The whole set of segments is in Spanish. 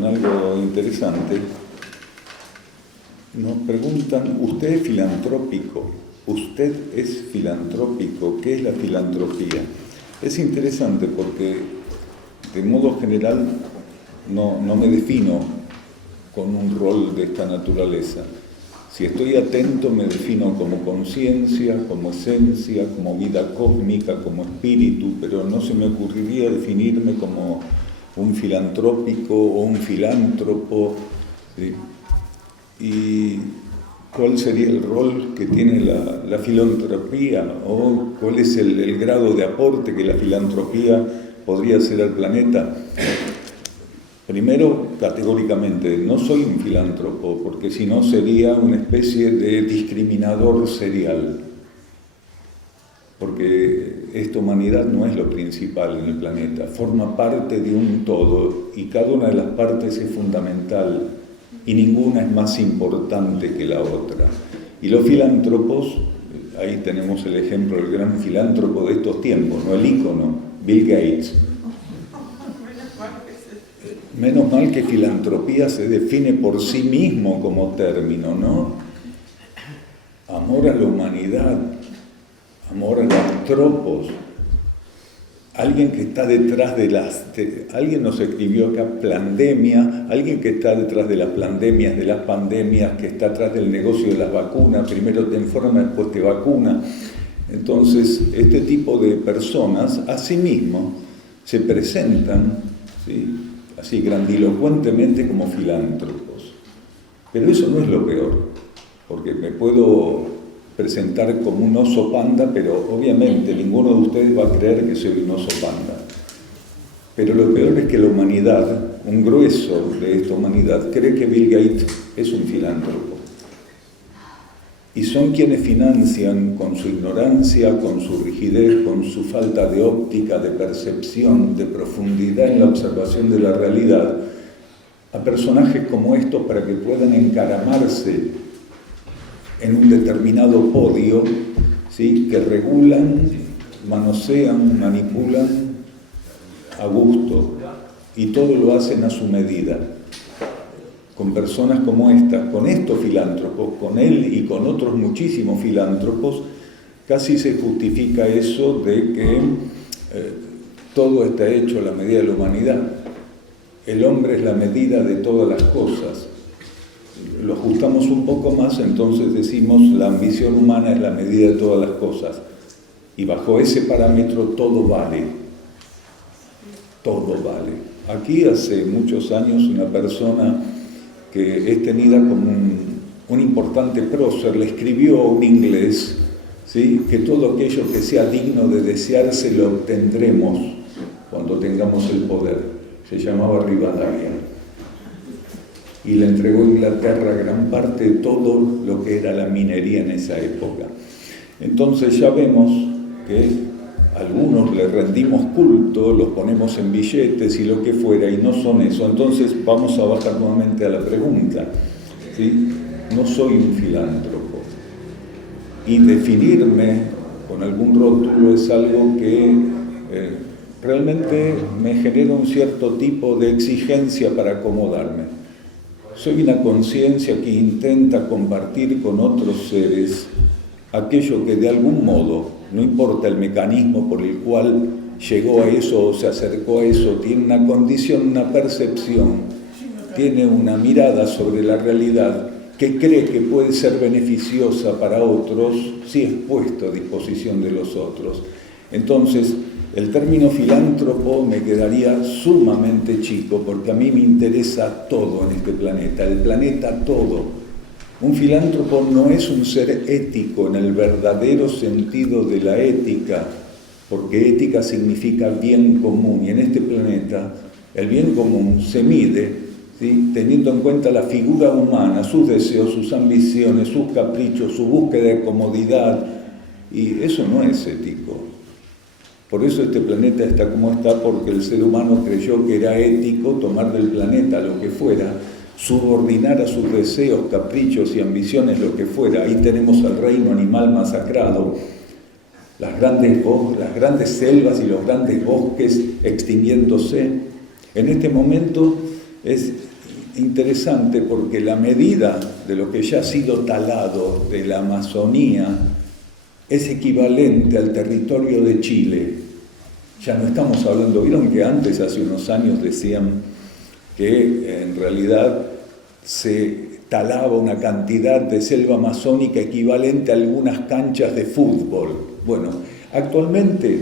preguntan algo interesante. Nos preguntan, ¿usted es filantrópico? ¿Usted es filantrópico? ¿Qué es la filantropía? Es interesante porque, de modo general, no me defino con un rol de esta naturaleza. Si estoy atento, me defino como conciencia, como esencia, como vida cósmica, como espíritu, pero no se me ocurriría definirme como un filantrópico o un filántropo, ¿sí? ¿Y cuál sería el rol que tiene la filantropía? ¿O cuál es el grado de aporte que la filantropía podría hacer al planeta? Primero, categóricamente, no soy un filántropo, porque si no sería una especie de discriminador serial. Porque esta humanidad no es lo principal en el planeta, forma parte de un todo y cada una de las partes es fundamental y ninguna es más importante que la otra. Y los filántropos, ahí tenemos el ejemplo del gran filántropo de estos tiempos, ¿no? El ícono, Bill Gates. Menos mal que filantropía se define por sí mismo como término, ¿no? Amor a la humanidad, amor a los antropos. Alguien que está detrás alguien nos escribió acá, plandemia, alguien que está detrás de las plandemias, de las pandemias, que está atrás del negocio de las vacunas, primero te informa, después te vacuna. Entonces, este tipo de personas, a sí mismos, se presentan, ¿sí?, así grandilocuentemente como filántropos. Pero eso no es lo peor, porque me puedo presentar como un oso panda, pero obviamente ninguno de ustedes va a creer que soy un oso panda. Pero lo peor es que la humanidad, un grueso de esta humanidad, cree que Bill Gates es un filántropo. Y son quienes financian con su ignorancia, con su rigidez, con su falta de óptica, de percepción, de profundidad en la observación de la realidad, a personajes como estos para que puedan encaramarse en un determinado podio, ¿sí?, que regulan, manosean, manipulan a gusto y todo lo hacen a su medida. Con personas como esta, con estos filántropos, con él y con otros muchísimos filántropos, casi se justifica eso de que todo está hecho a la medida de la humanidad. El hombre es la medida de todas las cosas. Lo ajustamos un poco más, entonces decimos la ambición humana es la medida de todas las cosas. Y bajo ese parámetro todo vale. Todo vale. Aquí hace muchos años una persona que es tenida como un importante prócer, le escribió a un inglés, ¿sí?, que todo aquello que sea digno de desearse lo obtendremos cuando tengamos el poder. Se llamaba Rivadavia. Y le entregó a Inglaterra gran parte de todo lo que era la minería en esa época. Entonces ya vemos que algunos le rendimos culto, los ponemos en billetes y lo que fuera, y no son eso. Entonces vamos a bajar nuevamente a la pregunta, ¿sí? No soy un filántropo. Y definirme con algún rótulo es algo que realmente me genera un cierto tipo de exigencia para acomodarme. Soy una conciencia que intenta compartir con otros seres aquello que de algún modo, no importa el mecanismo por el cual llegó a eso o se acercó a eso, tiene una condición, una percepción, tiene una mirada sobre la realidad que cree que puede ser beneficiosa para otros si es puesto a disposición de los otros. Entonces, el término filántropo me quedaría sumamente chico porque a mí me interesa todo en este planeta, el planeta todo. Un filántropo no es un ser ético en el verdadero sentido de la ética, porque ética significa bien común, y en este planeta el bien común se mide, ¿sí?, teniendo en cuenta la figura humana, sus deseos, sus ambiciones, sus caprichos, su búsqueda de comodidad, y eso no es ético. Por eso este planeta está como está, porque el ser humano creyó que era ético tomar del planeta lo que fuera, subordinar a sus deseos, caprichos y ambiciones lo que fuera. Ahí tenemos al reino animal masacrado, las grandes selvas y los grandes bosques extinguiéndose. En este momento es interesante porque la medida de lo que ya ha sido talado de la Amazonía es equivalente al territorio de Chile. Ya no estamos hablando, vieron que antes, hace unos años, decían que en realidad se talaba una cantidad de selva amazónica equivalente a algunas canchas de fútbol. Bueno, actualmente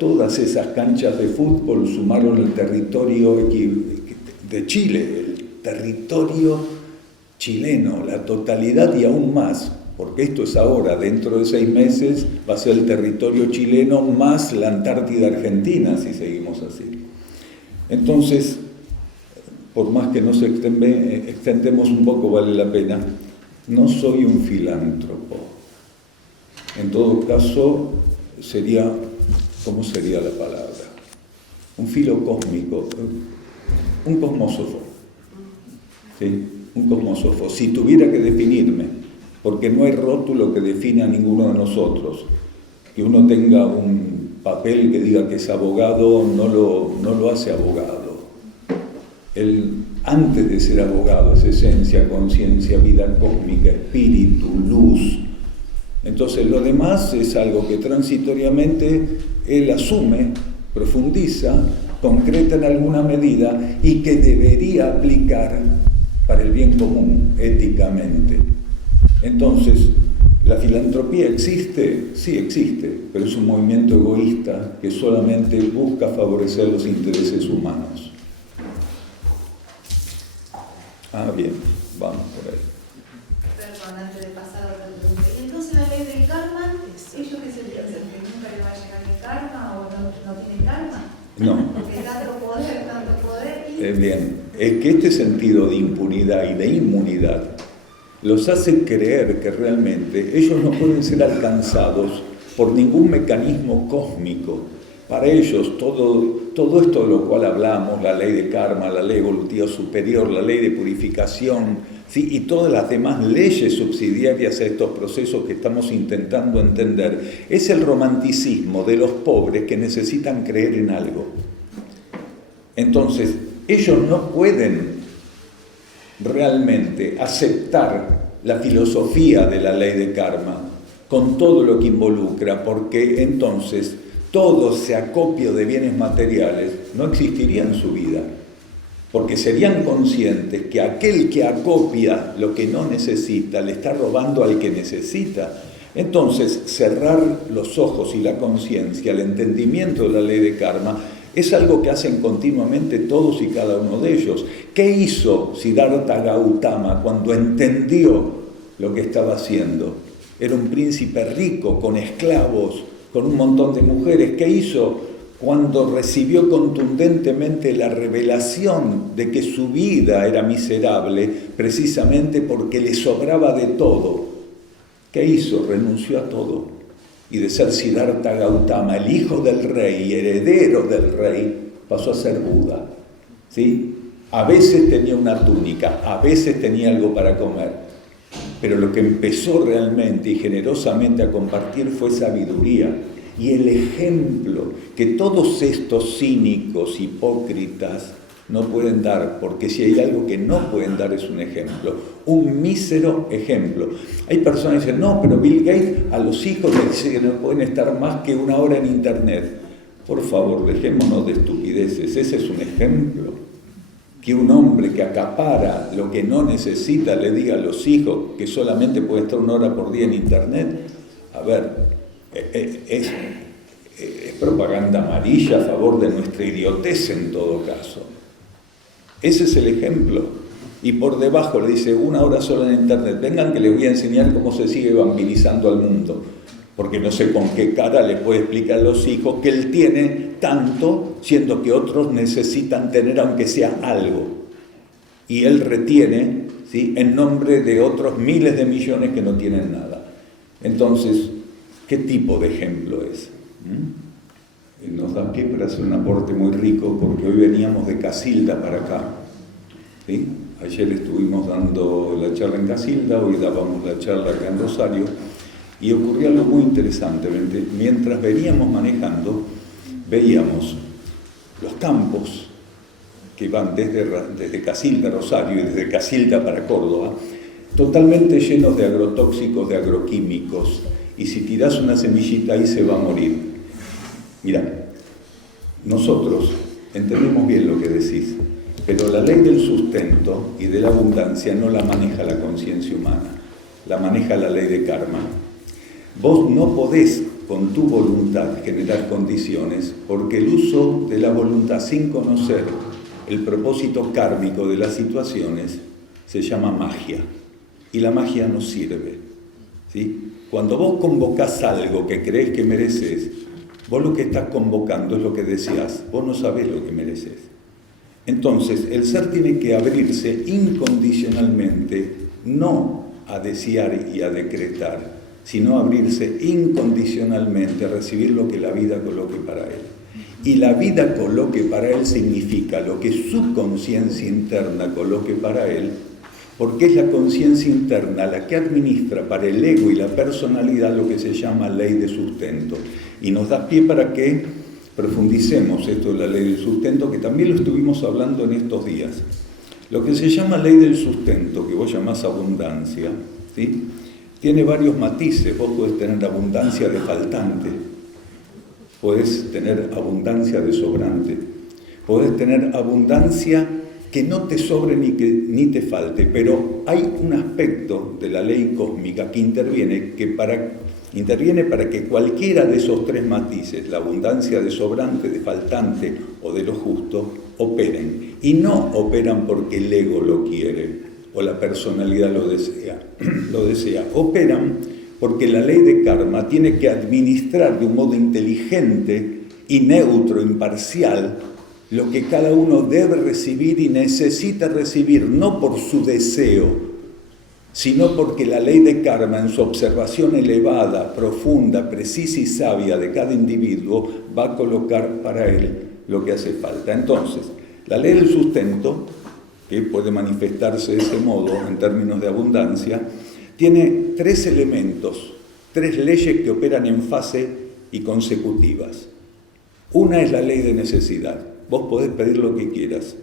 todas esas canchas de fútbol sumaron el territorio de Chile, el territorio chileno, la totalidad y aún más, porque esto es ahora, dentro de 6 meses va a ser el territorio chileno más la Antártida Argentina, si seguimos así. Entonces, por más que nos extendemos un poco, vale la pena. No soy un filántropo. En todo caso, sería, ¿cómo sería la palabra? Un filocósmico, un cosmósofo. ¿Sí? Un cosmósofo. Si tuviera que definirme, porque no hay rótulo que defina a ninguno de nosotros. Que uno tenga un papel que diga que es abogado, no lo hace abogado. Él, antes de ser abogado, es esencia, conciencia, vida cósmica, espíritu, luz. Entonces lo demás es algo que transitoriamente él asume, profundiza, concreta en alguna medida y que debería aplicar para el bien común, éticamente. Entonces, ¿la filantropía existe? Sí existe, pero es un movimiento egoísta que solamente busca favorecer los intereses humanos. Bien, vamos por ahí. Perdón, antes de pasar a otra pregunta. Y entonces la ley del karma, ¿ellos qué se piensan? ¿Que nunca le va a llegar el karma o no tiene karma? No. Porque tanto poder y... Bien, es que este sentido de impunidad y de inmunidad los hace creer que realmente ellos no pueden ser alcanzados por ningún mecanismo cósmico. Para ellos todo esto de lo cual hablamos, la ley de karma, la ley evolutiva superior, la ley de purificación, ¿sí? Y todas las demás leyes subsidiarias a estos procesos que estamos intentando entender, es el romanticismo de los pobres que necesitan creer en algo. Entonces, ellos no pueden realmente aceptar la filosofía de la ley de karma con todo lo que involucra, porque entonces todo ese acopio de bienes materiales no existiría en su vida, porque serían conscientes que aquel que acopia lo que no necesita le está robando al que necesita. Entonces, cerrar los ojos y la conciencia al entendimiento de la ley de karma es algo que hacen continuamente todos y cada uno de ellos. ¿Qué hizo Siddhartha Gautama cuando entendió lo que estaba haciendo? Era un príncipe rico, con esclavos, con un montón de mujeres. ¿Qué hizo cuando recibió contundentemente la revelación de que su vida era miserable precisamente porque le sobraba de todo? ¿Qué hizo? Renunció a todo. Y de ser Siddhartha Gautama, el hijo del rey, heredero del rey, pasó a ser Buda. ¿Sí? A veces tenía una túnica, a veces tenía algo para comer. Pero lo que empezó realmente y generosamente a compartir fue sabiduría y el ejemplo que todos estos cínicos, hipócritas, no pueden dar, porque si hay algo que no pueden dar es un ejemplo, un mísero ejemplo. Hay personas que dicen, no, pero Bill Gates a los hijos les dice que no pueden estar más que 1 hora en internet. Por favor, dejémonos de estupideces, ese es un ejemplo. Que un hombre que acapara lo que no necesita le diga a los hijos que solamente puede estar 1 hora por día en internet, a ver, es propaganda amarilla a favor de nuestra idiotez en todo caso. Ese es el ejemplo. Y por debajo le dice 1 hora sola en internet, vengan que les voy a enseñar cómo se sigue vampirizando al mundo. Porque no sé con qué cara les puede explicar a los hijos que él tiene tanto, siendo que otros necesitan tener aunque sea algo. Y él retiene, ¿sí?, en nombre de otros miles de millones que no tienen nada. Entonces, ¿qué tipo de ejemplo es? Nos da pie para hacer un aporte muy rico, porque hoy veníamos de Casilda para acá. ¿Sí? Ayer estuvimos dando la charla en Casilda, hoy dábamos la charla acá en Rosario. Y ocurrió algo muy interesante. Mientras veníamos manejando, veíamos los campos que van desde Casilda, Rosario, y desde Casilda para Córdoba, totalmente llenos de agrotóxicos, de agroquímicos, y si tirás una semillita ahí se va a morir. Mirá, nosotros entendemos bien lo que decís, pero la ley del sustento y de la abundancia no la maneja la conciencia humana, la maneja la ley de karma. Vos no podés con tu voluntad generar condiciones, porque el uso de la voluntad sin conocer el propósito kármico de las situaciones se llama magia, y la magia no sirve, ¿sí? Cuando vos convocás algo que creés que mereces, vos lo que estás convocando es lo que deseás, vos no sabés lo que mereces. Entonces, el ser tiene que abrirse incondicionalmente, no a desear y a decretar, sino abrirse incondicionalmente a recibir lo que la vida coloque para él. Y la vida coloque para él significa lo que su conciencia interna coloque para él, porque es la conciencia interna la que administra para el ego y la personalidad lo que se llama ley de sustento. Y nos da pie para que profundicemos esto de la ley del sustento, que también lo estuvimos hablando en estos días. Lo que se llama ley del sustento, que vos llamás abundancia, ¿sí?, tiene varios matices. Vos podés tener abundancia de faltante, podés tener abundancia de sobrante, podés tener abundancia que no te sobre ni te falte, pero hay un aspecto de la ley cósmica que interviene para que cualquiera de esos tres matices, la abundancia de sobrante, de faltante o de lo justo, operen. Y no operan porque el ego lo quiere o la personalidad lo desea. Operan porque la ley de karma tiene que administrar de un modo inteligente y neutro, imparcial, lo que cada uno debe recibir y necesita recibir, no por su deseo, sino porque la ley de karma, en su observación elevada, profunda, precisa y sabia de cada individuo, va a colocar para él lo que hace falta. Entonces, la ley del sustento, que puede manifestarse de ese modo en términos de abundancia, tiene tres elementos, tres leyes que operan en fase y consecutivas. Una es la ley de necesidad. Vos podés pedir lo que quieras.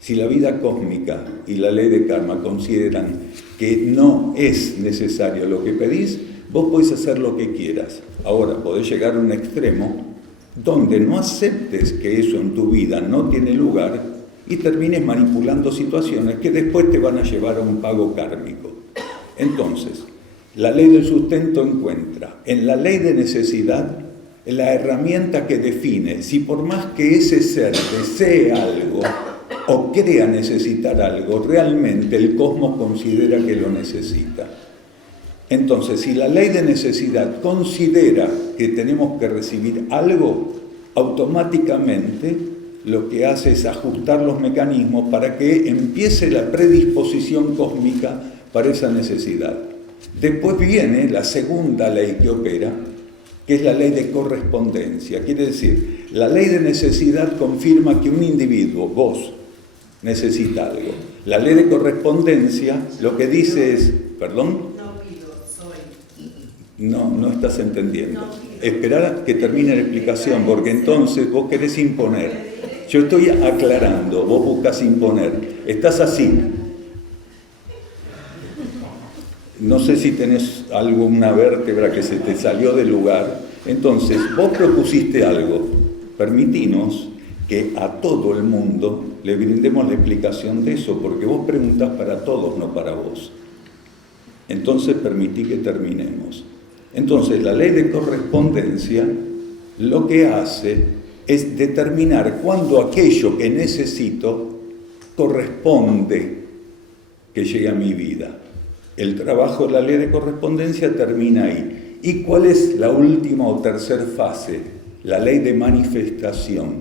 Si la vida cósmica y la ley de karma consideran que no es necesario lo que pedís, vos podés hacer lo que quieras. Ahora, podés llegar a un extremo donde no aceptes que eso en tu vida no tiene lugar y termines manipulando situaciones que después te van a llevar a un pago kármico. Entonces, la ley del sustento encuentra en la ley de necesidad la herramienta que define si por más que ese ser desee algo o crea necesitar algo, realmente el cosmos considera que lo necesita. Entonces, si la ley de necesidad considera que tenemos que recibir algo, automáticamente lo que hace es ajustar los mecanismos para que empiece la predisposición cósmica para esa necesidad. Después viene la segunda ley que opera, que es la ley de correspondencia. Quiere decir, la ley de necesidad confirma que un individuo, vos, necesita algo. La ley de correspondencia lo que dice es, ¿perdón? No estás entendiendo. Esperar a que termine la explicación, porque entonces vos querés imponer. Yo estoy aclarando, vos buscas imponer. Estás así. No sé si tenés alguna vértebra que se te salió del lugar. Entonces, vos propusiste algo. Permitinos que a todo el mundo le brindemos la explicación de eso, porque vos preguntás para todos, no para vos. Entonces, permití que terminemos. Entonces, la ley de correspondencia lo que hace es determinar cuándo aquello que necesito corresponde que llegue a mi vida. El trabajo de la ley de correspondencia termina ahí. ¿Y cuál es la última o tercera fase? La ley de manifestación,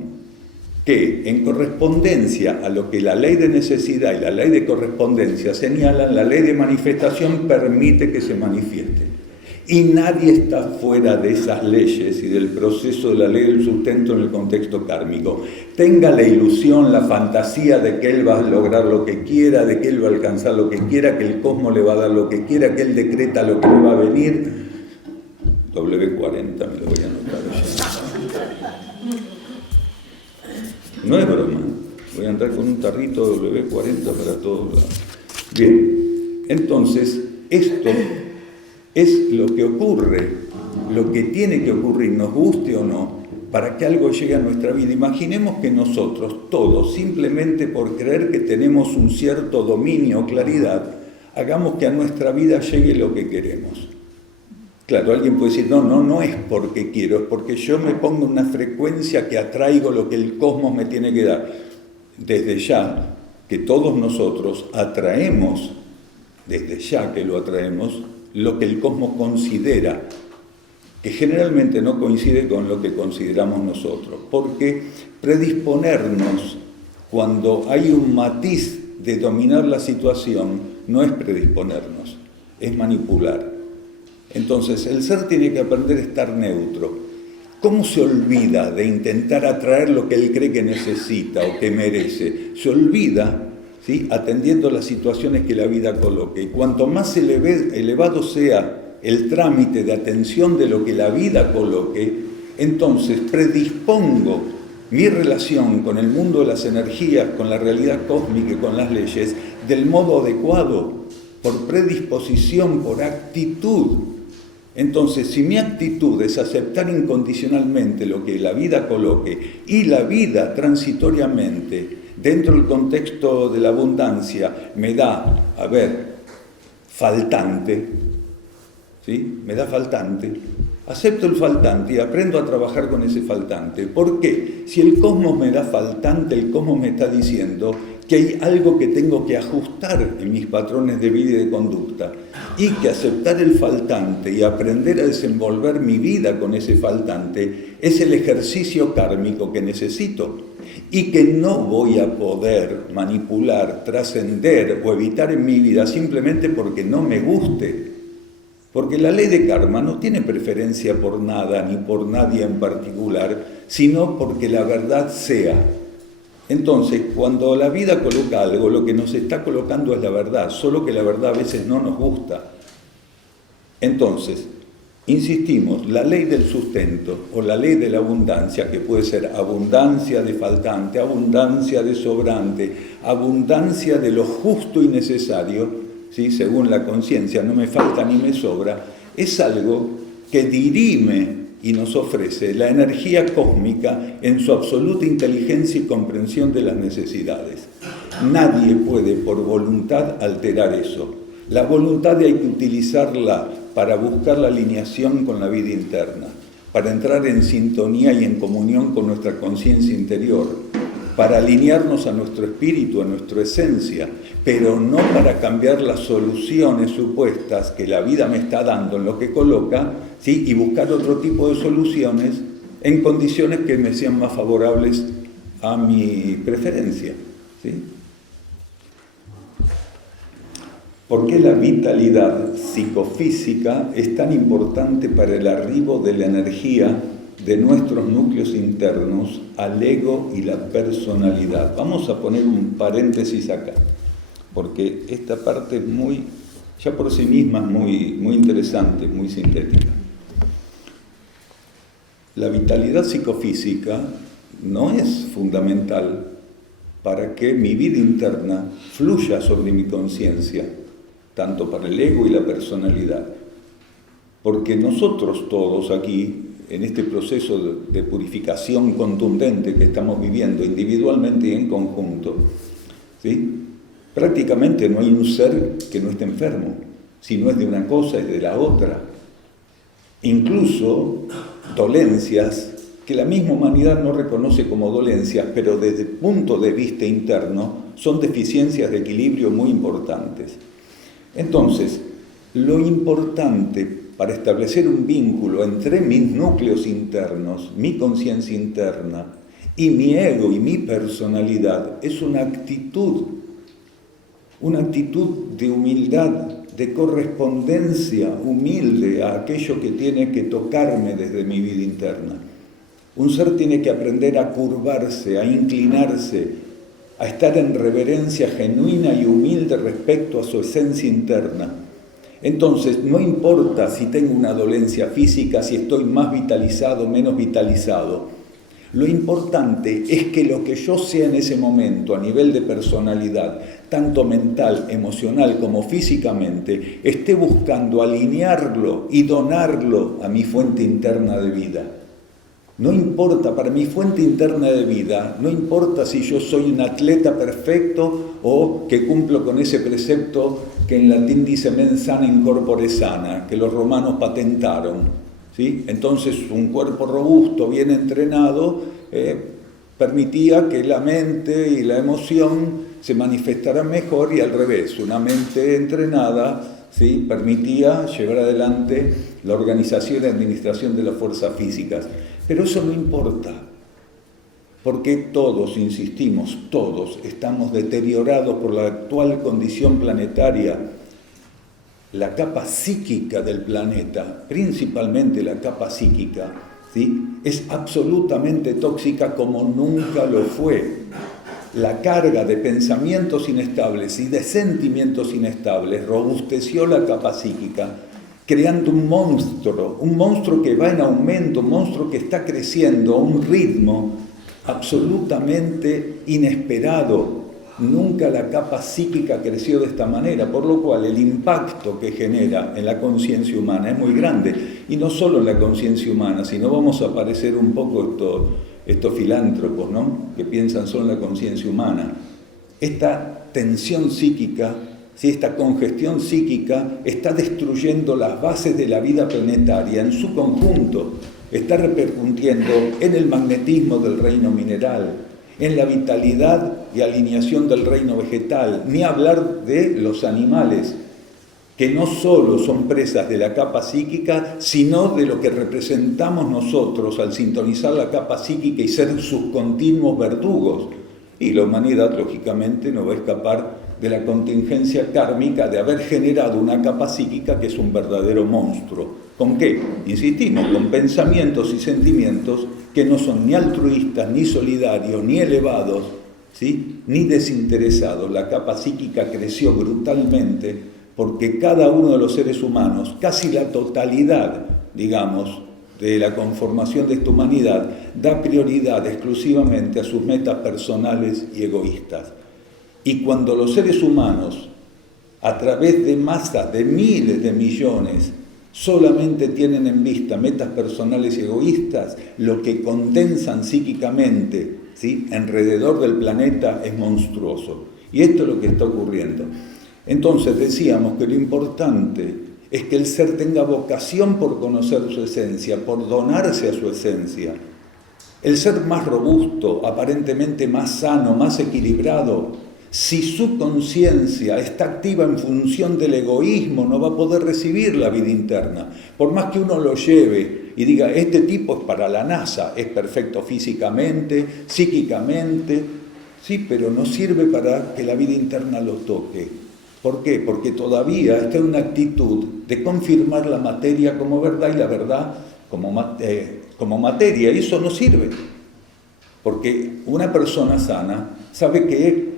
que en correspondencia a lo que la ley de necesidad y la ley de correspondencia señalan, la ley de manifestación permite que se manifieste. Y nadie está fuera de esas leyes y del proceso de la ley del sustento en el contexto kármico. Tenga la ilusión, la fantasía de que él va a lograr lo que quiera, de que él va a alcanzar lo que quiera, que el cosmos le va a dar lo que quiera, que él decreta lo que le va a venir. W40 me lo voy a anotar. No es broma. Voy a andar con un tarrito W40 para todos lados. Bien, entonces, esto es lo que ocurre, lo que tiene que ocurrir, nos guste o no, para que algo llegue a nuestra vida. Imaginemos que nosotros, todos, simplemente por creer que tenemos un cierto dominio o claridad, hagamos que a nuestra vida llegue lo que queremos. Claro, alguien puede decir, no es porque quiero, es porque yo me pongo una frecuencia que atraigo lo que el cosmos me tiene que dar. Desde ya que todos nosotros atraemos, desde ya que lo atraemos, lo que el cosmos considera, que generalmente no coincide con lo que consideramos nosotros, porque predisponernos cuando hay un matiz de dominar la situación no es predisponernos, es manipular. Entonces, el ser tiene que aprender a estar neutro. ¿Cómo se olvida de intentar atraer lo que él cree que necesita o que merece? Se olvida, ¿sí?, atendiendo las situaciones que la vida coloque. Y cuanto más elevado sea el trámite de atención de lo que la vida coloque, entonces predispongo mi relación con el mundo de las energías, con la realidad cósmica y con las leyes, del modo adecuado, por predisposición, por actitud. Entonces, si mi actitud es aceptar incondicionalmente lo que la vida coloque y la vida transitoriamente, dentro del contexto de la abundancia, me da, faltante, ¿sí? Me da faltante, acepto el faltante y aprendo a trabajar con ese faltante. ¿Por qué? Si el cosmos me da faltante, el cosmos me está diciendo que hay algo que tengo que ajustar en mis patrones de vida y de conducta, y que aceptar el faltante y aprender a desenvolver mi vida con ese faltante es el ejercicio kármico que necesito, y que no voy a poder manipular, trascender o evitar en mi vida simplemente porque no me guste. Porque la ley de karma no tiene preferencia por nada ni por nadie en particular, sino porque la verdad sea. Entonces, cuando la vida coloca algo, lo que nos está colocando es la verdad, solo que la verdad a veces no nos gusta. Entonces, insistimos, la ley del sustento o la ley de la abundancia, que puede ser abundancia de faltante, abundancia de sobrante, abundancia de lo justo y necesario, ¿sí?, según la conciencia, no me falta ni me sobra, es algo que dirime y nos ofrece la energía cósmica en su absoluta inteligencia y comprensión de las necesidades. Nadie puede por voluntad alterar eso. La voluntad hay que utilizarla para buscar la alineación con la vida interna, para entrar en sintonía y en comunión con nuestra conciencia interior, para alinearnos a nuestro espíritu, a nuestra esencia, pero no para cambiar las soluciones supuestas que la vida me está dando en lo que coloca, ¿sí?, y buscar otro tipo de soluciones en condiciones que me sean más favorables a mi preferencia, ¿sí? ¿Por qué la vitalidad psicofísica es tan importante para el arribo de la energía de nuestros núcleos internos al ego y la personalidad? Vamos a poner un paréntesis acá, porque esta parte es muy, ya por sí misma es muy interesante, muy sintética. La vitalidad psicofísica no es fundamental para que mi vida interna fluya sobre mi conciencia, tanto para el ego y la personalidad. Porque nosotros todos aquí, en este proceso de purificación contundente que estamos viviendo individualmente y en conjunto, ¿sí?, prácticamente no hay un ser que no esté enfermo. Si no es de una cosa, es de la otra. Incluso dolencias que la misma humanidad no reconoce como dolencias, pero desde el punto de vista interno son deficiencias de equilibrio muy importantes. Entonces, lo importante para establecer un vínculo entre mis núcleos internos, mi conciencia interna, y mi ego y mi personalidad es una actitud de humildad, de correspondencia humilde a aquello que tiene que tocarme desde mi vida interna. Un ser tiene que aprender a curvarse, a inclinarse, a estar en reverencia genuina y humilde respecto a su esencia interna. Entonces, no importa si tengo una dolencia física, si estoy más vitalizado o menos vitalizado. Lo importante es que lo que yo sea en ese momento, a nivel de personalidad, tanto mental, emocional como físicamente, esté buscando alinearlo y donarlo a mi fuente interna de vida. No importa, para mi fuente interna de vida, no importa si yo soy un atleta perfecto o que cumplo con ese precepto que en latín dice mens sana in corpore sana, que los romanos patentaron, ¿sí? Entonces un cuerpo robusto, bien entrenado, permitía que la mente y la emoción se manifestaran mejor, y al revés, una mente entrenada, ¿sí?, permitía llevar adelante la organización y administración de las fuerzas físicas. Pero eso no importa, porque todos, insistimos, todos estamos deteriorados por la actual condición planetaria. La capa psíquica del planeta, principalmente la capa psíquica, ¿sí?, es absolutamente tóxica como nunca lo fue. La carga de pensamientos inestables y de sentimientos inestables robusteció la capa psíquica, creando un monstruo que va en aumento, un monstruo que está creciendo a un ritmo absolutamente inesperado. Nunca la capa psíquica creció de esta manera, por lo cual el impacto que genera en la conciencia humana es muy grande. Y no solo en la conciencia humana, sino vamos a parecer un poco estos filántropos, ¿no?, que piensan solo en la conciencia humana. Esta tensión psíquica, ¿sí?, esta congestión psíquica está destruyendo las bases de la vida planetaria en su conjunto. Está repercutiendo en el magnetismo del reino mineral, en la vitalidad y alineación del reino vegetal, ni hablar de los animales, que no solo son presas de la capa psíquica, sino de lo que representamos nosotros al sintonizar la capa psíquica y ser sus continuos verdugos. Y la humanidad, lógicamente, no va a escapar de la contingencia kármica de haber generado una capa psíquica que es un verdadero monstruo. ¿Con qué? Insistimos, con pensamientos y sentimientos que no son ni altruistas, ni solidarios, ni elevados, ¿sí?, ni desinteresados. La capa psíquica creció brutalmente porque cada uno de los seres humanos, casi la totalidad, digamos, de la conformación de esta humanidad, da prioridad exclusivamente a sus metas personales y egoístas. Y cuando los seres humanos, a través de masas de miles de millones, solamente tienen en vista metas personales y egoístas, lo que condensan psíquicamente, ¿sí?, alrededor del planeta es monstruoso. Y esto es lo que está ocurriendo. Entonces decíamos que lo importante es que el ser tenga vocación por conocer su esencia, por donarse a su esencia. El ser más robusto, aparentemente más sano, más equilibrado, si su conciencia está activa en función del egoísmo, no va a poder recibir la vida interna. Por más que uno lo lleve y diga, este tipo es para la NASA, es perfecto físicamente, psíquicamente, sí, pero no sirve para que la vida interna lo toque. ¿Por qué? Porque todavía está en una actitud de confirmar la materia como verdad y la verdad como materia, y eso no sirve. Porque una persona sana sabe que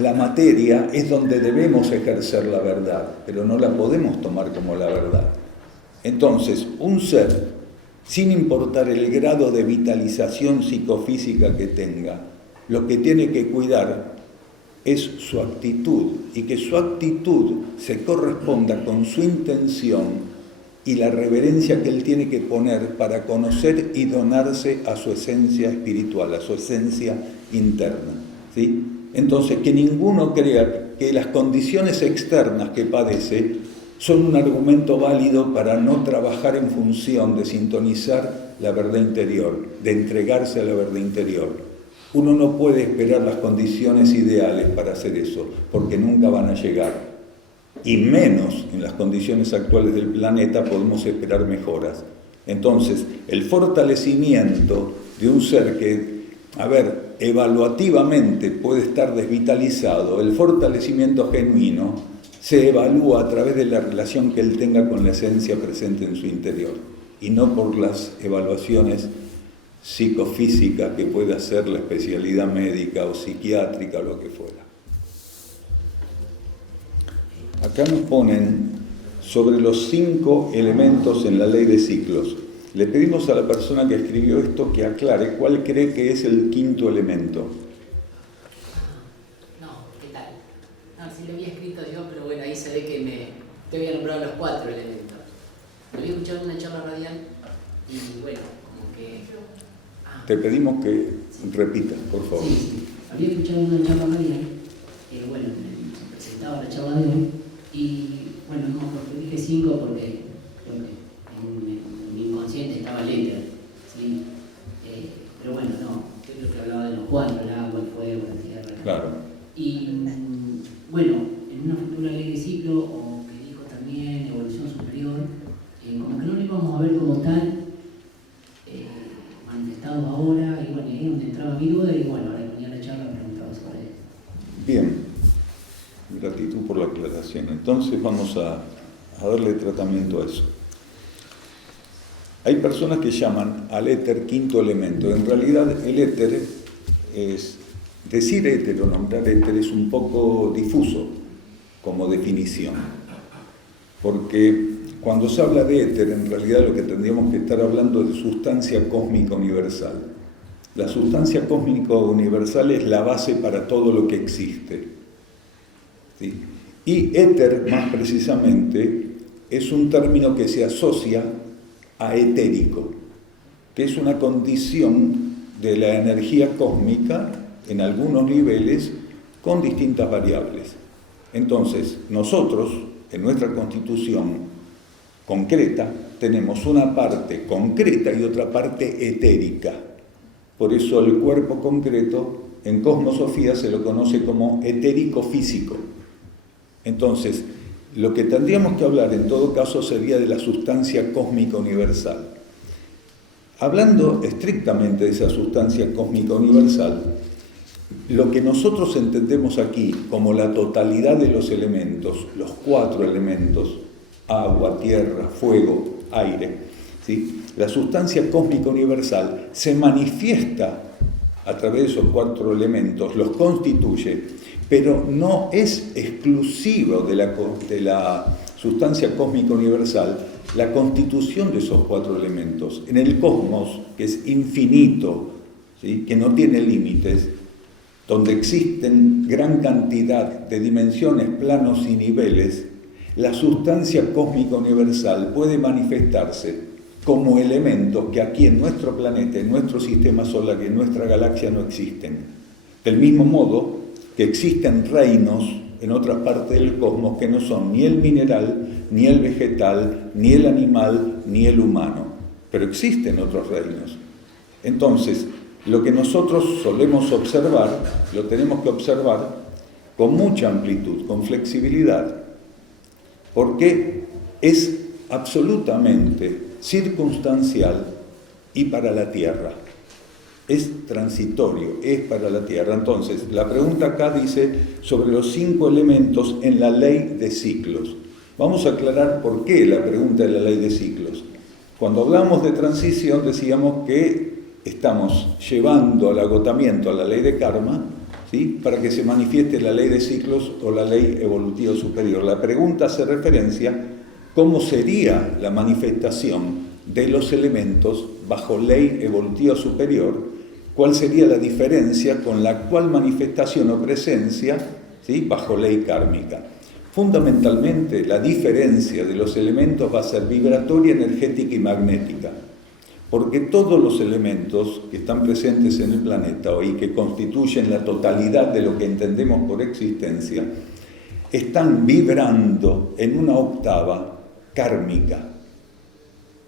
la materia es donde debemos ejercer la verdad, pero no la podemos tomar como la verdad. Entonces, un ser, sin importar el grado de vitalización psicofísica que tenga, lo que tiene que cuidar es su actitud, y que su actitud se corresponda con su intención y la reverencia que él tiene que poner para conocer y donarse a su esencia espiritual, a su esencia interna, ¿sí? Entonces, que ninguno crea que las condiciones externas que padece son un argumento válido para no trabajar en función de sintonizar la verdad interior, de entregarse a la verdad interior. Uno no puede esperar las condiciones ideales para hacer eso, porque nunca van a llegar. Y menos en las condiciones actuales del planeta podemos esperar mejoras. Entonces, el fortalecimiento de un ser que, evaluativamente puede estar desvitalizado, el fortalecimiento genuino se evalúa a través de la relación que él tenga con la esencia presente en su interior, y no por las evaluaciones psicofísica que puede hacer la especialidad médica o psiquiátrica o lo que fuera. Acá nos ponen sobre los 5 elementos en la ley de ciclos. Le pedimos a la persona que escribió esto que aclare cuál cree que es el quinto elemento. No, ¿qué tal? No, sí lo había escrito yo, pero bueno, ahí se ve que te había nombrado los 4 elementos. Lo había escuchado en una charla radial y bueno, como que... Te pedimos que repitas, por favor. Sí. Había escuchado en una charla radial, bueno, se presentaba la charla de hoy y bueno, no, porque dije 5 porque en mi inconsciente estaba el éter, ¿sí? Pero bueno, no, yo creo que hablaba de los 4, el agua, el fuego, la tierra. Claro. Y bueno, en una futura ley de ciclo, o que dijo también evolución superior, como que no lo íbamos a ver como tal, manifestado ahora, y bueno, ahí es donde entraba mi duda, y bueno, ahora ponía la charla preguntaba sobre eso. Bien, gratitud por la aclaración. Entonces vamos a darle tratamiento a eso. Hay personas que llaman al éter quinto elemento. En realidad el éter es, decir éter o nombrar éter es un poco difuso como definición, porque cuando se habla de éter, en realidad lo que tendríamos que estar hablando es de sustancia cósmica universal. La sustancia cósmica universal es la base para todo lo que existe, ¿sí? Y éter, más precisamente, es un término que se asocia a etérico, que es una condición de la energía cósmica en algunos niveles con distintas variables. Entonces, nosotros, en nuestra constitución concreta, tenemos una parte concreta y otra parte etérica. Por eso el cuerpo concreto, en cosmosofía, se lo conoce como etérico físico. Entonces, lo que tendríamos que hablar en todo caso sería de la sustancia cósmica universal. Hablando estrictamente de esa sustancia cósmica universal, lo que nosotros entendemos aquí como la totalidad de los elementos, los 4 elementos, agua, tierra, fuego, aire, ¿sí? La sustancia cósmica universal se manifiesta a través de esos 4 elementos, los constituye, pero no es exclusivo de la sustancia cósmica universal la constitución de esos 4 elementos. En el cosmos, que es infinito, ¿sí? Que no tiene límites, donde existen gran cantidad de dimensiones, planos y niveles, la sustancia cósmica universal puede manifestarse como elementos que aquí en nuestro planeta, en nuestro sistema solar y en nuestra galaxia no existen. Del mismo modo que existen reinos en otras partes del cosmos que no son ni el mineral, ni el vegetal, ni el animal, ni el humano. Pero existen otros reinos. Entonces, lo que nosotros solemos observar, lo tenemos que observar con mucha amplitud, con flexibilidad, porque es absolutamente circunstancial y para la Tierra. Es transitorio, es para la Tierra. Entonces, la pregunta acá dice sobre los 5 elementos en la ley de ciclos. Vamos a aclarar por qué la pregunta de la ley de ciclos. Cuando hablamos de transición decíamos que estamos llevando al agotamiento a la ley de karma, ¿sí? Para que se manifieste la ley de ciclos o la ley evolutiva superior. La pregunta hace referencia a cómo sería la manifestación de los elementos bajo ley evolutiva superior, cuál sería la diferencia con la actual manifestación o presencia, ¿sí? Bajo ley kármica. Fundamentalmente, la diferencia de los elementos va a ser vibratoria, energética y magnética, porque todos los elementos que están presentes en el planeta y que constituyen la totalidad de lo que entendemos por existencia, están vibrando en una octava kármica.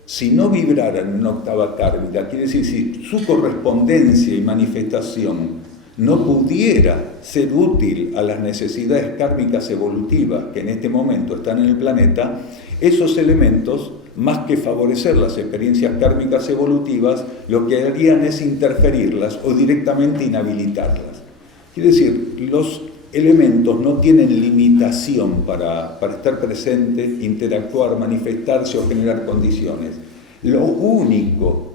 Si no vibraran en una octava kármica, quiere decir, si su correspondencia y manifestación no pudiera ser útil a las necesidades kármicas evolutivas que en este momento están en el planeta, esos elementos, más que favorecer las experiencias kármicas evolutivas, lo que harían es interferirlas o directamente inhabilitarlas. Quiere decir, los elementos no tienen limitación para estar presentes, interactuar, manifestarse o generar condiciones. Lo único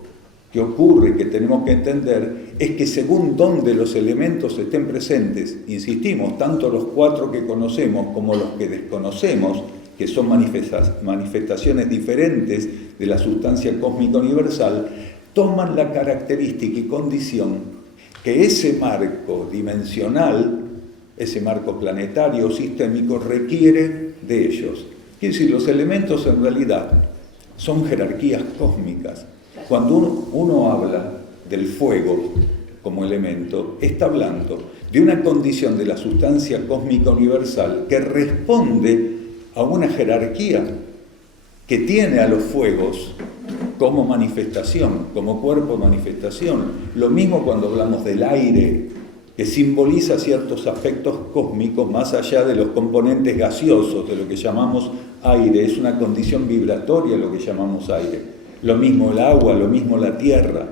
que ocurre, que tenemos que entender, es que según donde los elementos estén presentes, insistimos, tanto los 4 que conocemos como los que desconocemos, que son manifestaciones diferentes de la sustancia cósmica universal, toman la característica y condición que ese marco dimensional, ese marco planetario o sistémico requiere de ellos. Quiere decir, los elementos en realidad son jerarquías cósmicas. Cuando uno habla del fuego como elemento, está hablando de una condición de la sustancia cósmica universal que responde a una jerarquía que tiene a los fuegos como manifestación, como cuerpo de manifestación. Lo mismo cuando hablamos del aire, que simboliza ciertos aspectos cósmicos más allá de los componentes gaseosos, de lo que llamamos aire, es una condición vibratoria lo que llamamos aire. Lo mismo el agua, lo mismo la tierra.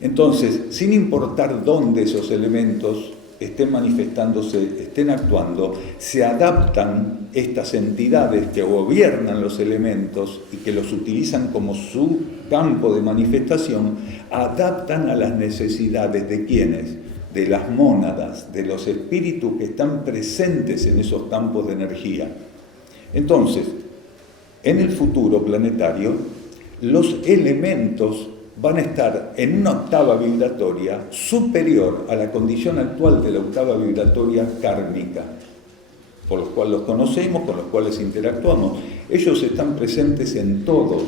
Entonces, sin importar dónde esos elementos estén manifestándose, estén actuando, se adaptan estas entidades que gobiernan los elementos y que los utilizan como su campo de manifestación, adaptan a las necesidades de ¿quiénes? De las mónadas, de los espíritus que están presentes en esos campos de energía. Entonces, en el futuro planetario, los elementos van a estar en una octava vibratoria superior a la condición actual de la octava vibratoria kármica, por los cuales los conocemos, con los cuales interactuamos. Ellos están presentes en todo.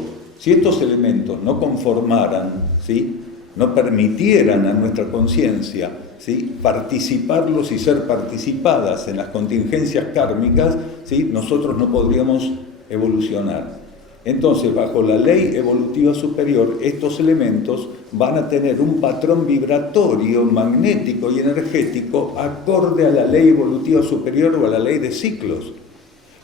Si estos elementos no conformaran, ¿sí?, no permitieran a nuestra conciencia, ¿sí?, participarlos y ser participadas en las contingencias kármicas, ¿sí?, nosotros no podríamos evolucionar. Entonces, bajo la ley evolutiva superior, estos elementos van a tener un patrón vibratorio, magnético y energético acorde a la ley evolutiva superior o a la ley de ciclos.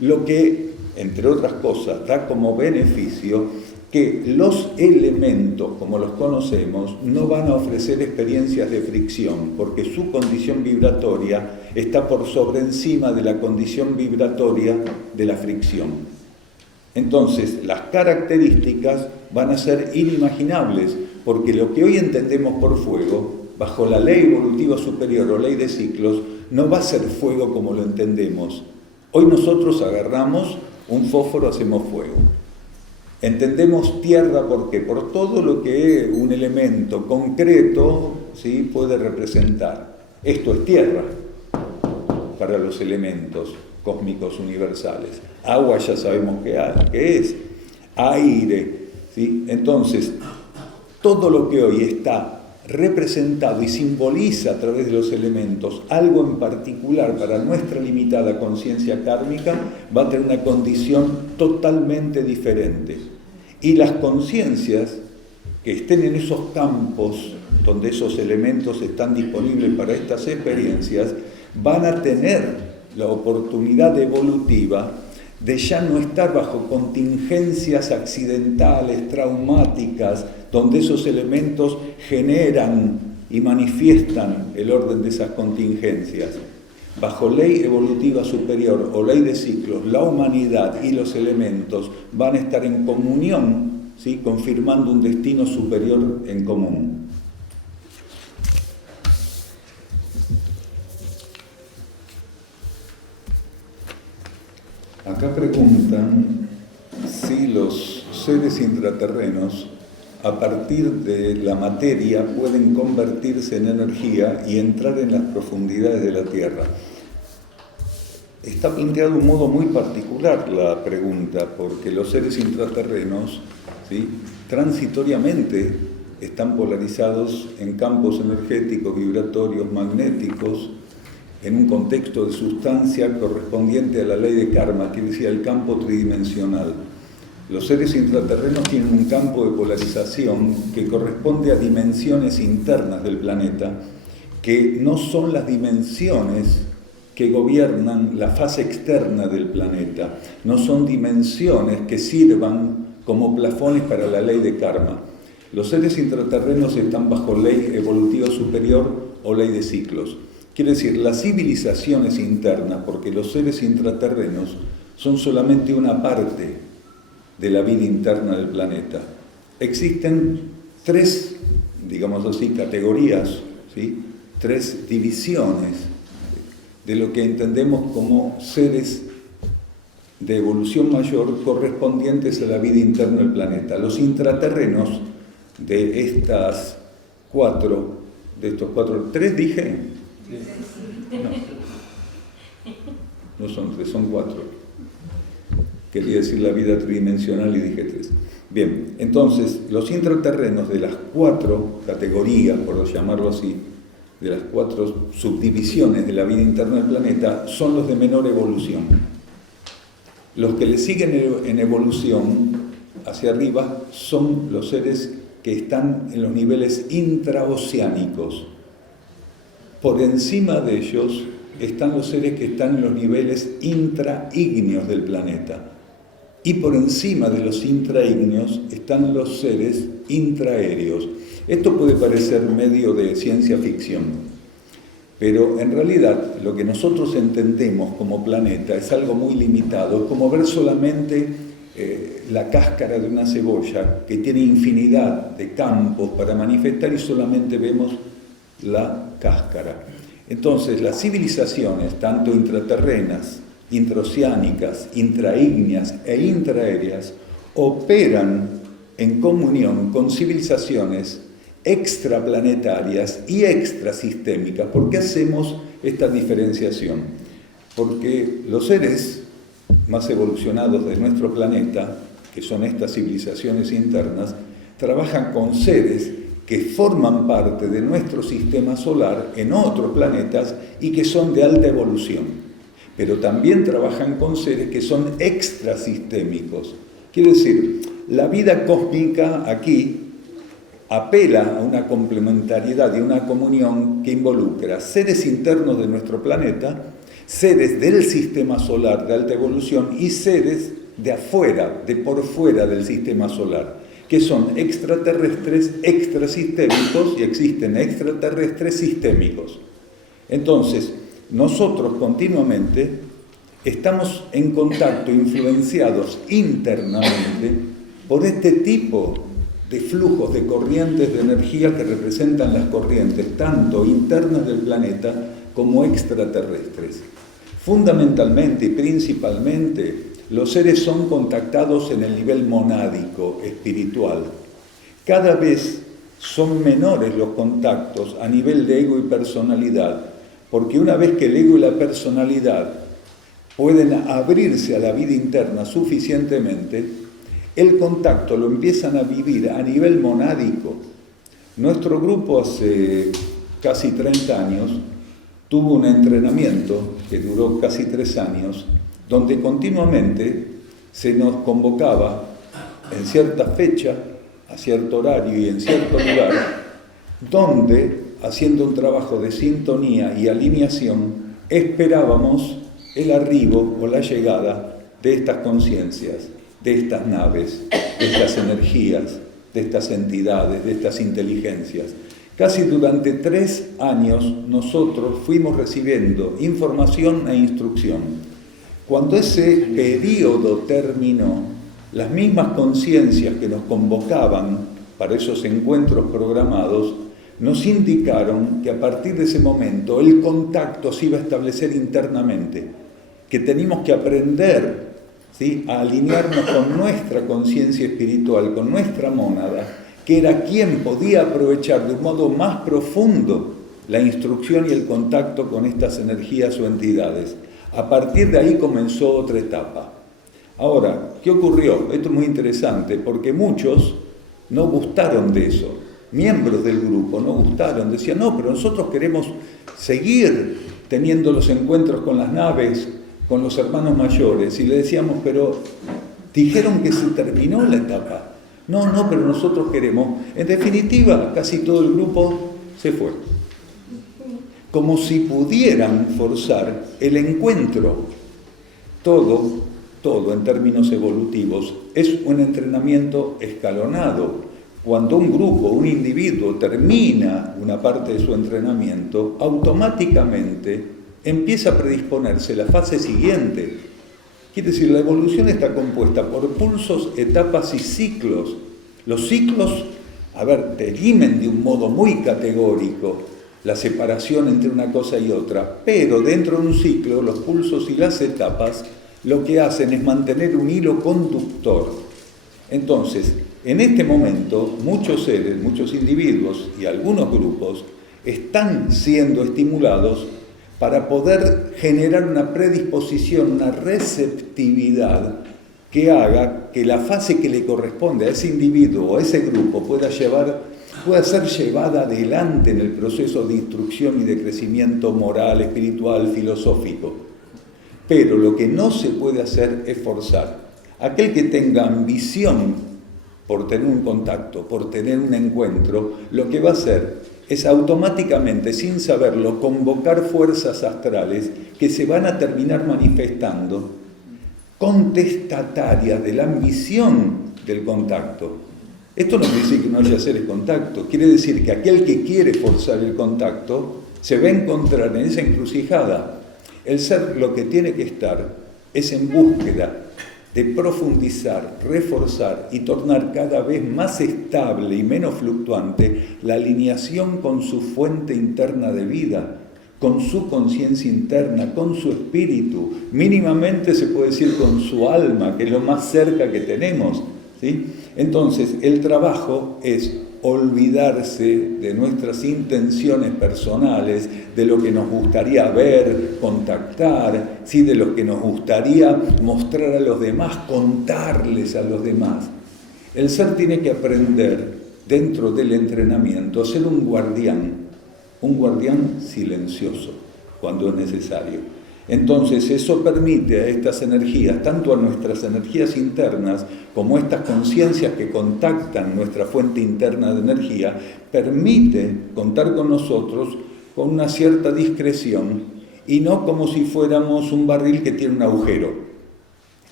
Lo que, entre otras cosas, da como beneficio que los elementos, como los conocemos, no van a ofrecer experiencias de fricción, porque su condición vibratoria está por sobre encima de la condición vibratoria de la fricción. Entonces, las características van a ser inimaginables, porque lo que hoy entendemos por fuego, bajo la ley evolutiva superior o ley de ciclos, no va a ser fuego como lo entendemos. Hoy nosotros agarramos un fósforo, hacemos fuego. Entendemos tierra, ¿por qué? Por todo lo que un elemento concreto, ¿sí?, puede representar. Esto es tierra para los elementos cósmicos universales. Agua ya sabemos qué es. Aire, ¿sí? Entonces, todo lo que hoy está representado y simboliza a través de los elementos algo en particular para nuestra limitada conciencia kármica, va a tener una condición totalmente diferente. Y las conciencias que estén en esos campos donde esos elementos están disponibles para estas experiencias, van a tener la oportunidad evolutiva de ya no estar bajo contingencias accidentales, traumáticas, donde esos elementos generan y manifiestan el orden de esas contingencias. Bajo ley evolutiva superior o ley de ciclos, la humanidad y los elementos van a estar en comunión, ¿sí?, confirmando un destino superior en común. Acá preguntan si los seres intraterrenos, a partir de la materia, pueden convertirse en energía y entrar en las profundidades de la Tierra. Está planteado de un modo muy particular la pregunta, porque los seres intraterrenos, ¿sí?, transitoriamente están polarizados en campos energéticos, vibratorios, magnéticos, en un contexto de sustancia correspondiente a la ley de karma, que decía el campo tridimensional. Los seres intraterrenos tienen un campo de polarización que corresponde a dimensiones internas del planeta, que no son las dimensiones que gobiernan la fase externa del planeta, no son dimensiones que sirvan como plafones para la ley de karma. Los seres intraterrenos están bajo ley evolutiva superior o ley de ciclos. Quiere decir, las civilizaciones internas, porque los seres intraterrenos son solamente una parte de la vida interna del planeta. Existen tres, digamos así, categorías, ¿sí?, tres divisiones de lo que entendemos como seres de evolución mayor correspondientes a la vida interna del planeta. Los intraterrenos de estos cuatro, ¿tres dije? No son tres, son cuatro. Quería decir la vida tridimensional y dije tres. Bien, entonces, los intraterrenos de las cuatro categorías, por llamarlo así, de las cuatro subdivisiones de la vida interna del planeta, son los de menor evolución. Los que le siguen en evolución hacia arriba son los seres que están en los niveles intraoceánicos. Por encima de ellos están los seres que están en los niveles intraígneos del planeta. Y por encima de los intraígneos están los seres intraéreos. Esto puede parecer medio de ciencia ficción, pero en realidad lo que nosotros entendemos como planeta es algo muy limitado, es como ver solamente la cáscara de una cebolla que tiene infinidad de campos para manifestar y solamente vemos la cáscara. Entonces las civilizaciones, tanto intraterrenas, intraoceánicas, intraígneas e intraéreas, operan en comunión con civilizaciones extraplanetarias y extrasistémicas. ¿Por qué hacemos esta diferenciación? Porque los seres más evolucionados de nuestro planeta, que son estas civilizaciones internas, trabajan con seres que forman parte de nuestro sistema solar en otros planetas y que son de alta evolución. Pero también trabajan con seres que son extrasistémicos. Quiere decir, la vida cósmica aquí apela a una complementariedad y una comunión que involucra seres internos de nuestro planeta, seres del sistema solar de alta evolución y seres de afuera, de por fuera del sistema solar, que son extraterrestres extrasistémicos y existen extraterrestres sistémicos. Entonces, nosotros continuamente estamos en contacto, influenciados internamente por este tipo de flujos, de corrientes de energía que representan las corrientes tanto internas del planeta como extraterrestres. Fundamentalmente y principalmente, los seres son contactados en el nivel monádico, espiritual. Cada vez son menores los contactos a nivel de ego y personalidad, porque una vez que el ego y la personalidad pueden abrirse a la vida interna suficientemente, el contacto lo empiezan a vivir a nivel monádico. Nuestro grupo hace casi 30 años tuvo un entrenamiento que duró casi 3 años, donde continuamente se nos convocaba en cierta fecha, a cierto horario y en cierto lugar, donde, haciendo un trabajo de sintonía y alineación, esperábamos el arribo o la llegada de estas conciencias, de estas naves, de estas energías, de estas entidades, de estas inteligencias. Casi durante 3 años nosotros fuimos recibiendo información e instrucción. Cuando ese periodo terminó, las mismas conciencias que nos convocaban para esos encuentros programados nos indicaron que a partir de ese momento el contacto se iba a establecer internamente, que teníamos que aprender, ¿sí?, a alinearnos con nuestra conciencia espiritual, con nuestra mónada, que era quien podía aprovechar de un modo más profundo la instrucción y el contacto con estas energías o entidades. A partir de ahí comenzó otra etapa. Ahora, ¿qué ocurrió? Esto es muy interesante, porque muchos no gustaron de eso. Miembros del grupo no gustaron, decían, no, pero nosotros queremos seguir teniendo los encuentros con las naves, con los hermanos mayores, y le decíamos, pero dijeron que se terminó la etapa. No, pero nosotros queremos. En definitiva, casi todo el grupo se fue. Como si pudieran forzar el encuentro. Todo en términos evolutivos es un entrenamiento escalonado. Cuando un grupo, un individuo termina una parte de su entrenamiento, automáticamente empieza a predisponerse la fase siguiente. Quiere decir, la evolución está compuesta por pulsos, etapas y ciclos. Los ciclos, dirimen de un modo muy categórico la separación entre una cosa y otra, pero dentro de un ciclo, los pulsos y las etapas lo que hacen es mantener un hilo conductor. Entonces, en este momento, muchos seres, muchos individuos y algunos grupos están siendo estimulados para poder generar una predisposición, una receptividad que haga que la fase que le corresponde a ese individuo o a ese grupo pueda ser llevada adelante en el proceso de instrucción y de crecimiento moral, espiritual, filosófico. Pero lo que no se puede hacer es forzar. Aquel que tenga ambición por tener un contacto, por tener un encuentro, lo que va a hacer es automáticamente, sin saberlo, convocar fuerzas astrales que se van a terminar manifestando contestatarias de la ambición del contacto. Esto no quiere decir que no haya seres contacto, quiere decir que aquel que quiere forzar el contacto se va a encontrar en esa encrucijada. El ser lo que tiene que estar es en búsqueda de profundizar, reforzar y tornar cada vez más estable y menos fluctuante la alineación con su fuente interna de vida, con su conciencia interna, con su espíritu, mínimamente se puede decir con su alma, que es lo más cerca que tenemos, ¿sí? Entonces, el trabajo es olvidarse de nuestras intenciones personales, de lo que nos gustaría ver, contactar, ¿sí? De lo que nos gustaría mostrar a los demás, contarles a los demás. El ser tiene que aprender, dentro del entrenamiento, a ser un guardián silencioso, cuando es necesario. Entonces, eso permite a estas energías, tanto a nuestras energías internas como a estas conciencias que contactan nuestra fuente interna de energía, permite contar con nosotros con una cierta discreción y no como si fuéramos un barril que tiene un agujero.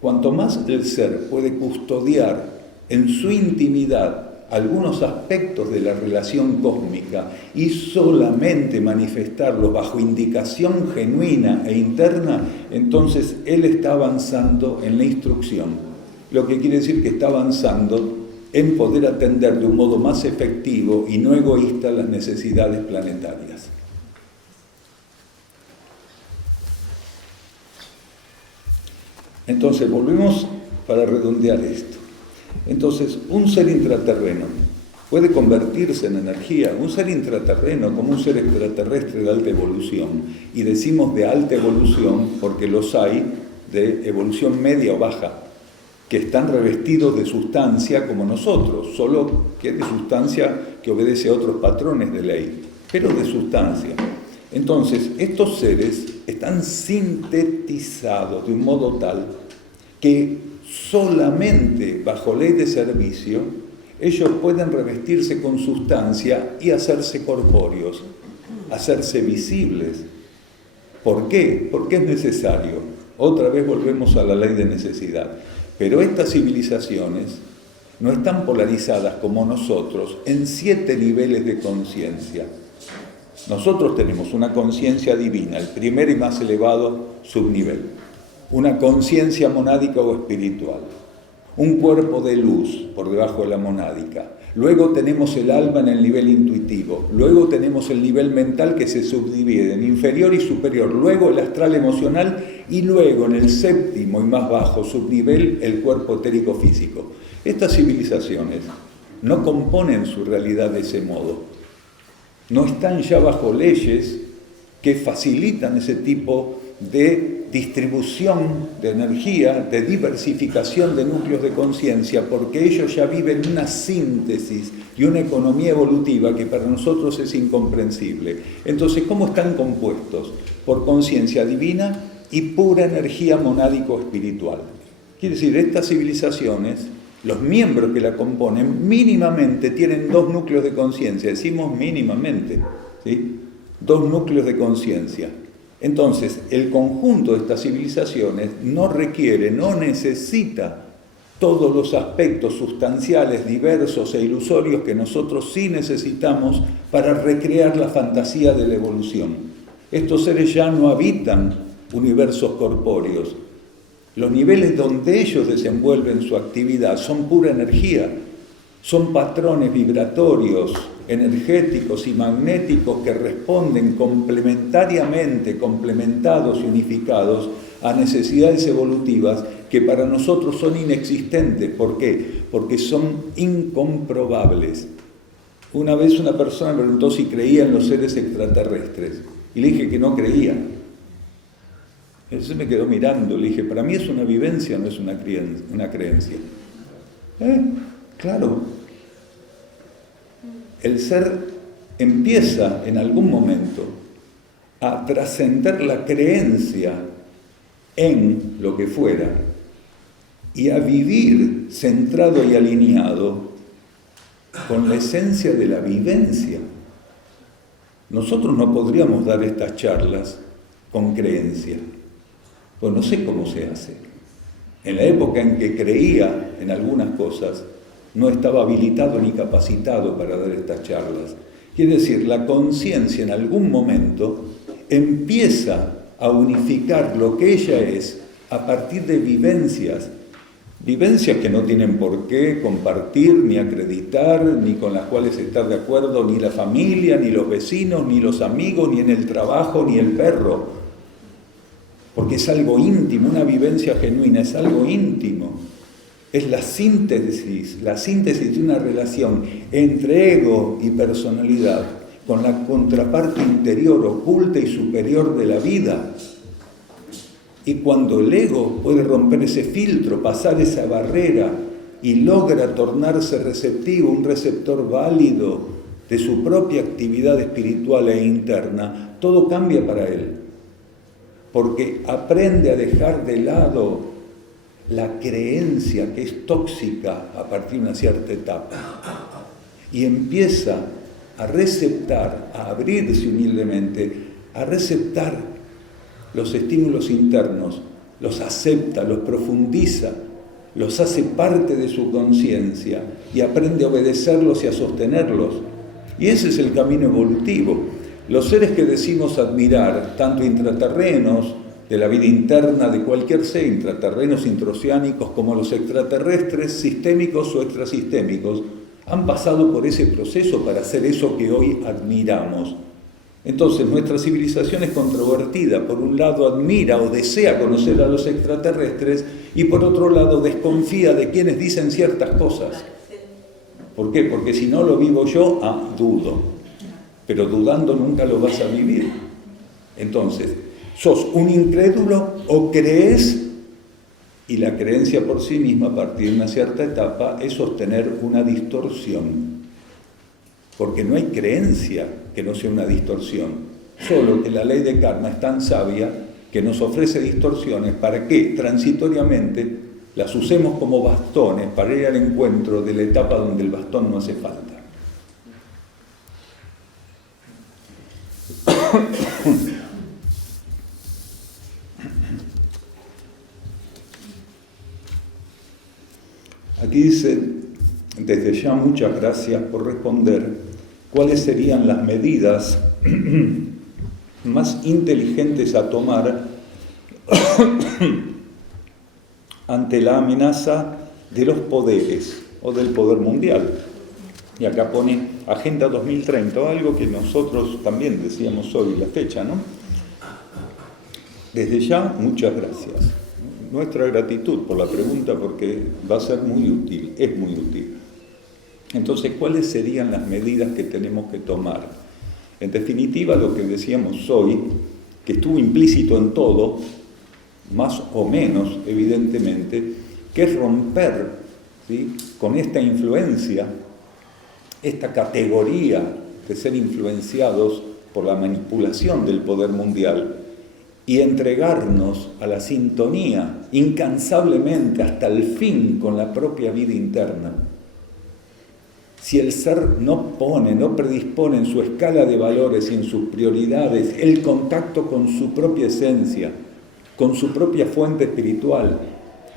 Cuanto más el ser puede custodiar en su intimidad algunos aspectos de la relación cósmica y solamente manifestarlos bajo indicación genuina e interna, entonces él está avanzando en la instrucción, lo que quiere decir que está avanzando en poder atender de un modo más efectivo y no egoísta las necesidades planetarias. Entonces, volvemos para redondear esto. Entonces, un ser intraterreno puede convertirse en energía, un ser intraterreno como un ser extraterrestre de alta evolución. Y decimos de alta evolución porque los hay de evolución media o baja, que están revestidos de sustancia como nosotros, solo que de sustancia que obedece a otros patrones de ley, pero de sustancia. Entonces, estos seres están sintetizados de un modo tal que solamente bajo ley de servicio ellos pueden revestirse con sustancia y hacerse corpóreos, hacerse visibles. ¿Por qué? Porque es necesario. Otra vez volvemos a la ley de necesidad. Pero estas civilizaciones no están polarizadas como nosotros en 7 niveles de conciencia. Nosotros tenemos una conciencia divina, el primer y más elevado subnivel, una conciencia monádica o espiritual, un cuerpo de luz por debajo de la monádica, luego tenemos el alma en el nivel intuitivo, luego tenemos el nivel mental que se subdivide en inferior y superior, luego el astral emocional y luego en el 7º y más bajo subnivel el cuerpo etérico físico. Estas civilizaciones no componen su realidad de ese modo, no están ya bajo leyes que facilitan ese tipo de distribución de energía, de diversificación de núcleos de conciencia, porque ellos ya viven una síntesis y una economía evolutiva que para nosotros es incomprensible. Entonces, ¿cómo están compuestos? Por conciencia divina y pura energía monádico-espiritual. Quiere decir, estas civilizaciones, los miembros que la componen, mínimamente tienen 2 núcleos de conciencia, decimos mínimamente, ¿sí? 2 núcleos de conciencia. Entonces, el conjunto de estas civilizaciones no requiere, no necesita todos los aspectos sustanciales, diversos e ilusorios que nosotros sí necesitamos para recrear la fantasía de la evolución. Estos seres ya no habitan universos corpóreos. Los niveles donde ellos desenvuelven su actividad son pura energía, son patrones vibratorios, energéticos y magnéticos que responden complementariamente, complementados y unificados a necesidades evolutivas que para nosotros son inexistentes. ¿Por qué? Porque son incomprobables. Una vez una persona me preguntó si creía en los seres extraterrestres y le dije que no creía. Entonces me quedó mirando, le dije, para mí es una vivencia, no es una creencia. Claro. El ser empieza en algún momento a trascender la creencia en lo que fuera y a vivir centrado y alineado con la esencia de la vivencia. Nosotros no podríamos dar estas charlas con creencia, pues no sé cómo se hace. En la época en que creía en algunas cosas, no estaba habilitado ni capacitado para dar estas charlas. Quiere decir, la conciencia en algún momento empieza a unificar lo que ella es a partir de vivencias que no tienen por qué compartir, ni acreditar, ni con las cuales estar de acuerdo, ni la familia, ni los vecinos, ni los amigos, ni en el trabajo, ni el perro. Porque es algo íntimo, una vivencia genuina, es algo íntimo. Es la síntesis de una relación entre ego y personalidad con la contraparte interior, oculta y superior de la vida. Y cuando el ego puede romper ese filtro, pasar esa barrera y logra tornarse receptivo, un receptor válido de su propia actividad espiritual e interna, todo cambia para él. Porque aprende a dejar de lado la creencia que es tóxica a partir de una cierta etapa y empieza a receptar, a abrirse humildemente, a receptar los estímulos internos, los acepta, los profundiza, los hace parte de su conciencia y aprende a obedecerlos y a sostenerlos. Y ese es el camino evolutivo. Los seres que decimos admirar, tanto intraterrenos, de la vida interna de cualquier ser, intraterrenos, intraoceánicos, como los extraterrestres, sistémicos o extrasistémicos, han pasado por ese proceso para hacer eso que hoy admiramos. Entonces, nuestra civilización es controvertida. Por un lado, admira o desea conocer a los extraterrestres y por otro lado, desconfía de quienes dicen ciertas cosas. ¿Por qué? Porque si no lo vivo yo, dudo. Pero dudando nunca lo vas a vivir. Entonces, ¿sos un incrédulo o crees? Y la creencia por sí misma, a partir de una cierta etapa, es sostener una distorsión. Porque no hay creencia que no sea una distorsión. Solo que la ley de karma es tan sabia que nos ofrece distorsiones para que transitoriamente las usemos como bastones para ir al encuentro de la etapa donde el bastón no hace falta. Aquí dice, desde ya muchas gracias por responder, ¿cuáles serían las medidas más inteligentes a tomar ante la amenaza de los poderes o del poder mundial? Y acá pone Agenda 2030, algo que nosotros también decíamos hoy, la fecha, ¿no? Desde ya, muchas gracias. Nuestra gratitud por la pregunta, porque va a ser muy útil, es muy útil. Entonces, ¿cuáles serían las medidas que tenemos que tomar? En definitiva, lo que decíamos hoy, que estuvo implícito en todo, más o menos, evidentemente, que es romper, ¿sí?, con esta influencia, esta categoría de ser influenciados por la manipulación del poder mundial y entregarnos a la sintonía incansablemente hasta el fin con la propia vida interna. Si el ser no predispone en su escala de valores y en sus prioridades el contacto con su propia esencia, con su propia fuente espiritual,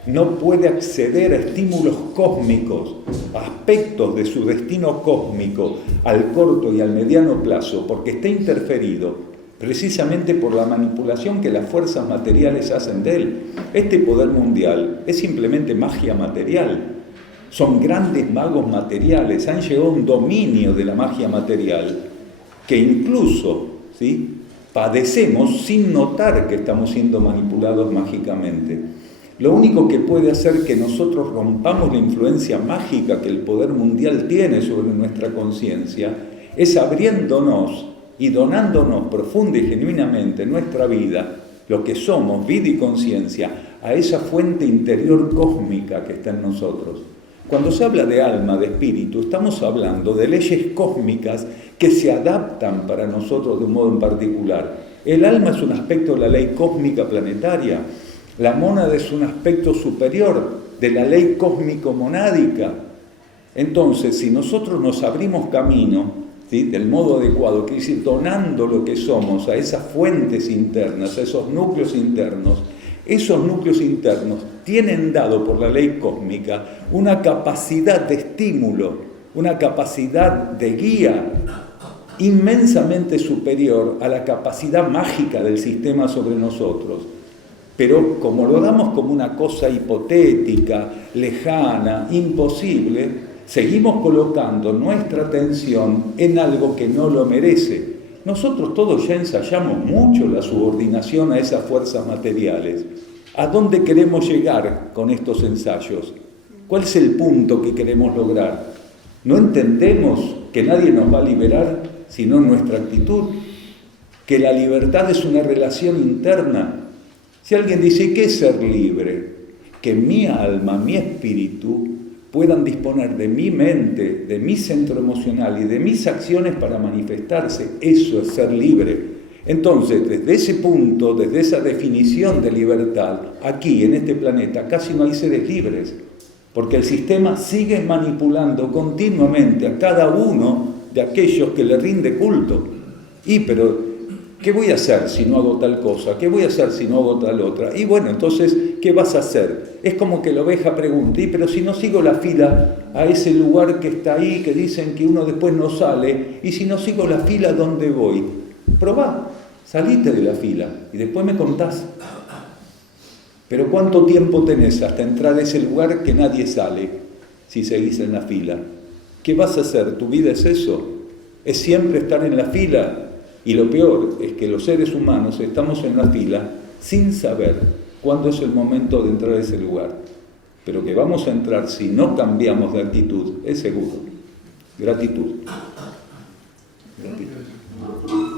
no puede acceder a estímulos cósmicos, a aspectos de su destino cósmico al corto y al mediano plazo, porque está interferido precisamente por la manipulación que las fuerzas materiales hacen de él. Este poder mundial es simplemente magia material. Son grandes magos materiales, han llegado a un dominio de la magia material que incluso, ¿sí?, padecemos sin notar que estamos siendo manipulados mágicamente. Lo único que puede hacer que nosotros rompamos la influencia mágica que el poder mundial tiene sobre nuestra conciencia es abriéndonos y donándonos profunda y genuinamente nuestra vida, lo que somos, vida y conciencia, a esa fuente interior cósmica que está en nosotros. Cuando se habla de alma, de espíritu, estamos hablando de leyes cósmicas que se adaptan para nosotros de un modo en particular. El alma es un aspecto de la ley cósmica planetaria. La mónada es un aspecto superior de la ley cósmico-monádica. Entonces, si nosotros nos abrimos camino, ¿sí?, del modo adecuado, quiere decir donando lo que somos a esas fuentes internas, a esos núcleos internos tienen dado por la ley cósmica una capacidad de estímulo, una capacidad de guía inmensamente superior a la capacidad mágica del sistema sobre nosotros. Pero como lo damos como una cosa hipotética, lejana, imposible, seguimos colocando nuestra atención en algo que no lo merece. Nosotros todos ya ensayamos mucho la subordinación a esas fuerzas materiales. ¿A dónde queremos llegar con estos ensayos? ¿Cuál es el punto que queremos lograr? ¿No entendemos que nadie nos va a liberar sino nuestra actitud? Que la libertad es una relación interna. Si alguien dice, ¿qué es ser libre? Que mi alma, mi espíritu puedan disponer de mi mente, de mi centro emocional y de mis acciones para manifestarse. Eso es ser libre. Entonces, desde ese punto, desde esa definición de libertad, aquí en este planeta casi no hay seres libres, porque el sistema sigue manipulando continuamente a cada uno de aquellos que le rinde culto. Pero ¿qué voy a hacer si no hago tal cosa? ¿Qué voy a hacer si no hago tal otra? Y bueno, entonces, ¿qué vas a hacer? Es como que la oveja pregunta, pero si no sigo la fila a ese lugar que está ahí, que dicen que uno después no sale, y si no sigo la fila, ¿dónde voy? Probá, salite de la fila y después me contás. Pero ¿cuánto tiempo tenés hasta entrar a ese lugar que nadie sale si seguís en la fila? ¿Qué vas a hacer? ¿Tu vida es eso? ¿Es siempre estar en la fila? Y lo peor es que los seres humanos estamos en la fila sin saber cuándo es el momento de entrar a ese lugar. Pero que vamos a entrar si no cambiamos de actitud, es seguro. Gratitud. Gratitud.